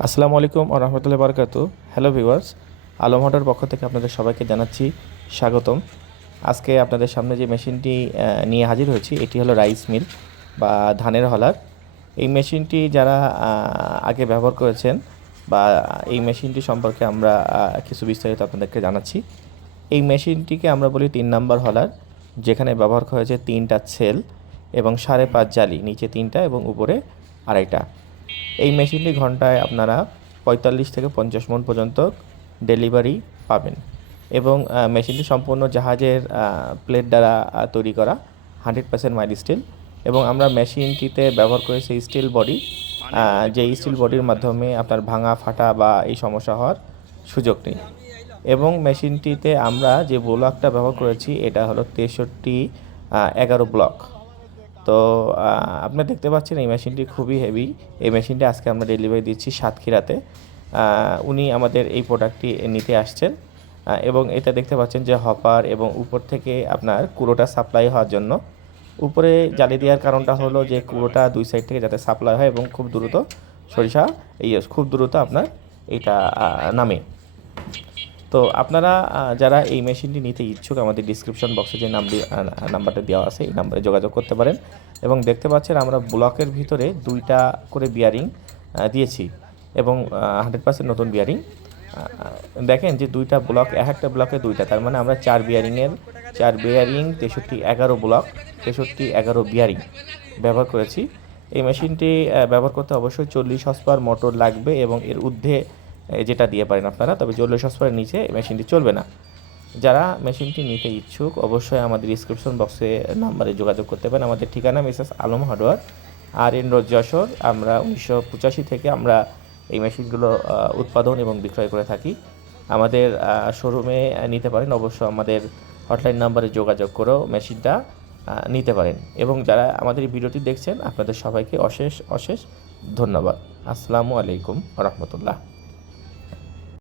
আসসালামু আলাইকুম ও রহমতুল্লাহ বারকাতু হ্যালো ভিউয়ার্স আলম হটার পক্ষ থেকে আপনাদের সবাইকে জানাচ্ছি স্বাগতম। আজকে আপনাদের সামনে যে মেশিনটি নিয়ে হাজির হয়েছি, এটি হলো রাইস মিল বা ধানের হলার। এই মেশিনটি যারা আগে ব্যবহার করেছেন বা এই মেশিনটি সম্পর্কে আমরা কিছু বিস্তারিত আপনাদেরকে জানাচ্ছি। এই মেশিনটিকে আমরা বলি তিন নাম্বার হলার, যেখানে ব্যবহার করা হয়েছে তিনটা সেল এবং সাড়ে পাঁচ জালি, নিচে তিনটা এবং উপরে আড়াইটা। এই মেশিনটি ঘন্টায় আপনারা পঁয়তাল্লিশ থেকে পঞ্চাশ মন পর্যন্ত ডেলিভারি পাবেন এবং মেশিনটি সম্পূর্ণ জাহাজের প্লেট দ্বারা তৈরি করা হান্ড্রেড পার্সেন্ট মাইল স্টিল এবং আমরা মেশিনটিতে ব্যবহার করেছি স্টিল বডি যে স্টিল বডির মাধ্যমে আপনার ভাঙা, ফাটা বা এই সমস্যা হওয়ার সুযোগ নেই। এবং মেশিনটিতে আমরা যে ব্লকটা ব্যবহার করেছি, এটা হলো তেষট্টি এগারো ব্লক। তো আপনি দেখতে পাচ্ছেন এই মেশিনটি খুবই হেভি এই মেশিনটি আজকে আমরা ডেলিভারি দিচ্ছি সাতক্ষীরাতে। উনি আমাদের এই প্রোডাক্টটি নিতে আসছেন। এবং এটা দেখতে পাচ্ছেন যে হপার এবং উপর থেকে আপনার কুড়োটা সাপ্লাই হওয়ার জন্য। উপরে জালি দেওয়ার কারণটা হলো যে কুড়োটা দুই সাইড থেকে যাতে সাপ্লাই হয় এবং খুব দ্রুত সরিষা, এই খুব দ্রুত আপনার এটা নামে। তো আপনারা যারা এই মেশিনটি নিতে ইচ্ছুক, আমাদের ডিসক্রিপশন বক্সে যে নাম্বার নাম্বারটা দেওয়া আছে, এই নাম্বারে যোগাযোগ করতে পারেন। এবং দেখতে পাচ্ছেন আমরা ব্লকের ভিতরে দুইটা করে বিয়ারিং দিয়েছি এবং হান্ড্রেড পার্সেন্ট নতুন বিয়ারিং দেখেন যে দুইটা ব্লক এক একটা ব্লকে দুইটা, তার মানে আমরা চার বিয়ারিংয়ের চার বিয়ারিং তেষট্টি এগারো ব্লক তেষট্টি এগারো বিয়ারিং ব্যবহার করেছি। এই মেশিনটি ব্যবহার করতে অবশ্যই চল্লিশ হসপার মোটর লাগবে এবং এর ঊর্ধ্বে যেটা দিয়ে পারেন আপনারা, তবে চল্লিশ হসপারের নিচে মেশিনটি চলবে না। যারা মেশিনটি নিতে ইচ্ছুক, অবশ্যই আমাদের ডিসক্রিপশন বক্সে নাম্বারে যোগাযোগ করতে পারেন। আমাদের ঠিকানা Mrs Alam hardware R N road Jessore আমরা উনিশশো পঁচাশি থেকে আমরা এই মেশিনগুলো উৎপাদন এবং বিক্রয় করে থাকি। আমাদের শোরুমে নিতে পারেন। অবশ্য আমাদের হটলাইন নাম্বারে যোগাযোগ করেও মেশিনটা নিতে পারেন। এবং যারা আমাদের ভিডিওটি দেখছেন, আপনাদের সবাইকে অশেষ অশেষ ধন্যবাদ। আসসালামু আলাইকুম রহমতুল্লাহ।